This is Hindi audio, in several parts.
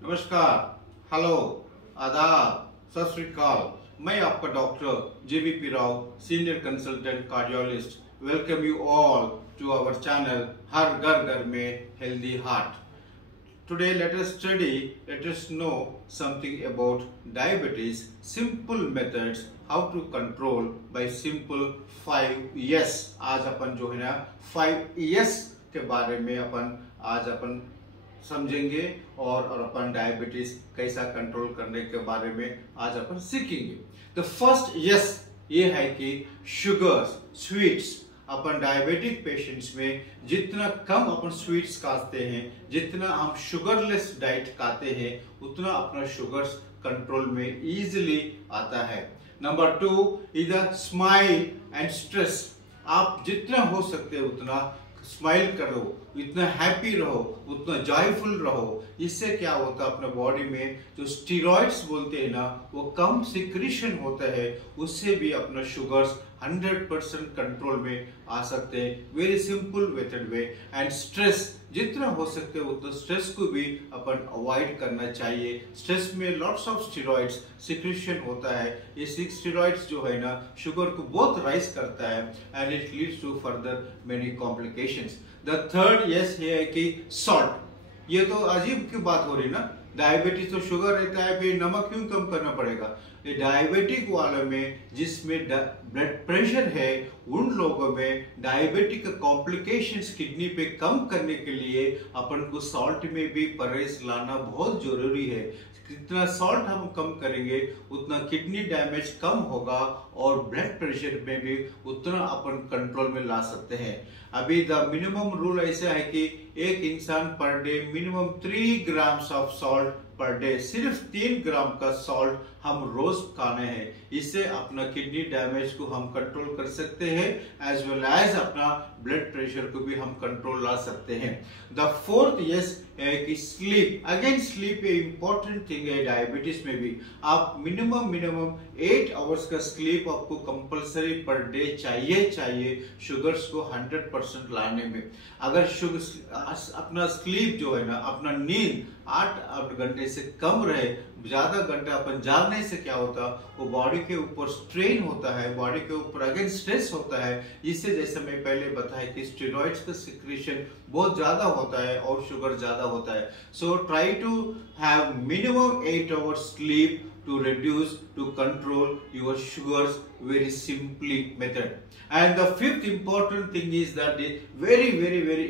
नमस्कार, हेलो, आदाब, सत श्री अकाल। मैं आपका doctor JVP Rao, senior consultant cardiologist, welcome you all to our channel हर घर घर में healthy heart. Today let us know something about diabetes, simple methods how to control by simple 5 yes। आज अपन जो है ना 5 yes के बारे में आज अपन समझेंगे और अपन डायबिटीज कैसा कंट्रोल करने के बारे में आज अपन सीखेंगे। तो फर्स्ट यस ये है कि शुगर्स, स्वीट्स, अपन डायबिटिक पेशेंट्स में जितना कम अपन स्वीट्स खाते हैं, जितना हम शुगरलेस डाइट खाते हैं, उतना अपना शुगर्स कंट्रोल में इजीली आता है। नंबर 2 इधर स्माइल एंड स्ट्रेस। आप जितना हो सकते उतना स्माइल करो, इतना हैप्पी रहो, उतना जॉयफुल रहो। इससे क्या होता है, अपने बॉडी में जो स्टीरॉइड्स बोलते हैं ना, वो कम सिक्रीशन होता है, उससे भी अपना शुगर्स 100% कंट्रोल में आ सकते हैं। Very simple method way. And stress, जितना हो सकते उतना स्ट्रेस को भी अपन अवॉइड करना चाहिए। स्ट्रेस में लॉट्स ऑफ स्टीरॉइड्स सिक्रीशन होता है। ये स्टीरॉइड्स जो है ना शुगर को बहुत राइज करता है and it leads to further many complications. The third S है कि सॉल्ट। ये तो अजीब की बात हो रही ना, डायबिटीज तो शुगर रहता है, फिर नमक क्यों कम करना पड़ेगा। ये डायबिटिक वालों में जिसमें ब्लड प्रेशर है, उन लोगों में डायबिटिक कॉम्प्लिकेशंस किडनी पे कम करने के लिए अपन को सॉल्ट में भी परहेज लाना बहुत जरूरी है। जितना सॉल्ट हम कम करेंगे उतना किडनी डैमेज कम होगा और ब्लड प्रेशर में भी उतना अपन कंट्रोल में ला सकते हैं। अभी द मिनिमम रूल ऐसा है कि एक इंसान per day minimum 3 grams of salt per day, सिर्फ 3 ग्राम का सॉल्ट हम रोज खाने हैं। इससे अपना किडनी डैमेज को हम कंट्रोल कर सकते हैं एज वेल एज अपना ब्लड प्रेशर को भी हम कंट्रोल ला सकते हैं। द फोर्थ यस है कि स्लीप। अगेन स्लीप ए इंपॉर्टेंट थिंग है डायबिटीज में भी। आप मिनिमम 8 आवर्स का स्लीप आपको कंपल्सरी पर डे चाहिए शुगर्स को 100% लाने में। अगर अपना स्लीप जो है ना, अपना नींद 8 घंटे से कम रहे, ज्यादा घंटे अपन जागने से क्या होता, वो बॉडी के ऊपर स्ट्रेन होता है, बॉडी के ऊपर अगेन स्ट्रेस होता है। इससे जैसे मैं पहले बताया कि स्टेरॉइड्स का सिक्रीशन बहुत ज्यादा होता है और शुगर ज्यादा होता है। So try to have minimum 8 hours sleep to reduce, to control your sugars, very simply method. And the fifth important thing is that very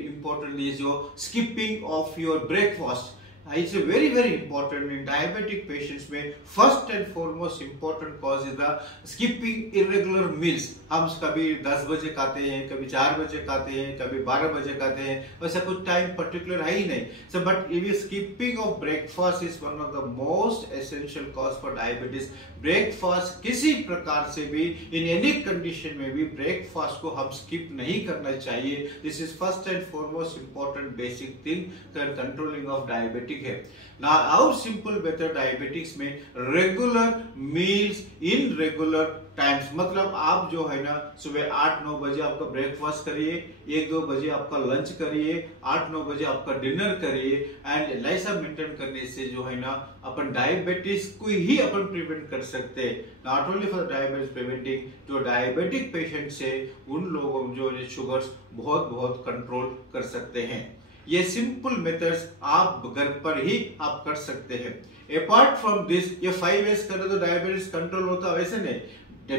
important is your skipping of your breakfast. It's a very important in diabetic patients में first and foremost important cause is the skipping irregular meals। हम कभी 10 बजे खाते हैं, कभी 4 बजे खाते हैं, कभी 12 बजे खाते हैं, वैसा कुछ टाइम पर्टिकुलर है ही नहीं। So but if skipping of breakfast is one of the most essential cause for diabetes। Breakfast किसी प्रकार से भी इन एनी कंडीशन में भी ब्रेकफास्ट को हम स्किप नहीं करना चाहिए। This is first and foremost important basic thing controlling of diabetic है। Now our simple method diabetics में regular meals in regular times. मतलब आप जो है ना सुबह 8-9 बजे आपका ब्रेकफास्ट करिए, 1-2 बजे आपका लंच करिए, 8-9 बजे आपका डिनर करिए एंड ऐसा मेंटेन करने से जो है ना अपन डायबिटीज को ही अपन प्रिवेंट कर सकते हैं। Not only for diabetes preventing, जो डायबिटिक पेशेंट से उन लोगों जो शुगर्स बहुत कंट्रोल कर सकते हैं। ये सिंपल मेथड्स आप घर पर ही आप कर सकते हैं। अपार्ट फ्रॉम दिस, ये 5 एस करे तो डायबिटीज कंट्रोल होता, वैसे नहीं।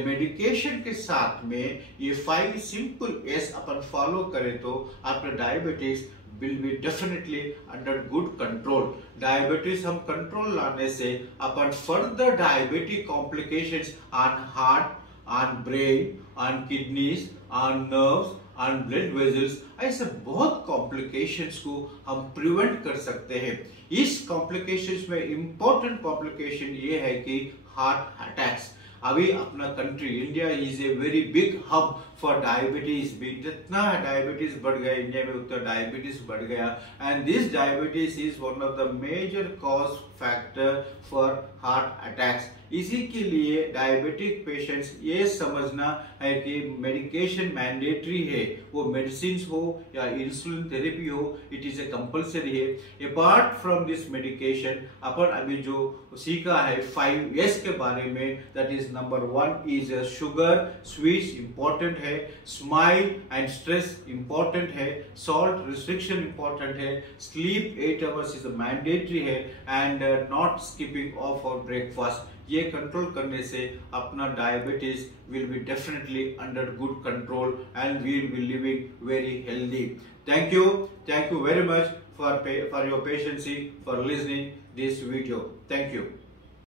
मेडिकेशन के साथ में ये 5 सिंपल एस अपन फॉलो करें तो आपका diabetes will be definitely under good control। Diabetes हम कंट्रोल लाने से अपन further diabetic complications on heart, on brain, on kidneys, on nerves, on blood vessels, ऐसे बहुत कॉम्प्लिकेशंस को हम प्रिवेंट कर सकते हैं। इस कॉम्प्लिकेशंस में इंपॉर्टेंट कॉम्प्लिकेशन ये है कि हार्ट अटैक्स। अभी अपना country India is a very big hub for diabetes भी। जितना डायबिटीज बढ़ गया इंडिया में उतना डायबिटीज बढ़ गया, and this diabetes is one of the major cause factor for heart attacks. इसी के लिए डायबिटिक पेशेंट्स ये समझना है कि मेडिकेशन मैंडेटरी है, वो मेडिसिन हो या इंसुलिन थेरेपी हो, इट इज ए कंपल्सरी है। अपार्ट फ्रॉम दिस मेडिकेशन अपन अभी जो सीखा है 5S के बारे में, that is number 1 is sugar, sweets important है, स्माइल एंड स्ट्रेस इंपॉर्टेंट है, सॉल्ट रिस्ट्रिक्शन इंपॉर्टेंट है, स्लीप 8 आवर्स इज मैंडेटरी है, एंड नॉट स्किपिंग ऑफ और ब्रेकफास्ट। ये कंट्रोल करने से अपना diabetes will be definitely under good control and we will be living very healthy. Thank you very much for your patience for listening this video. Thank you.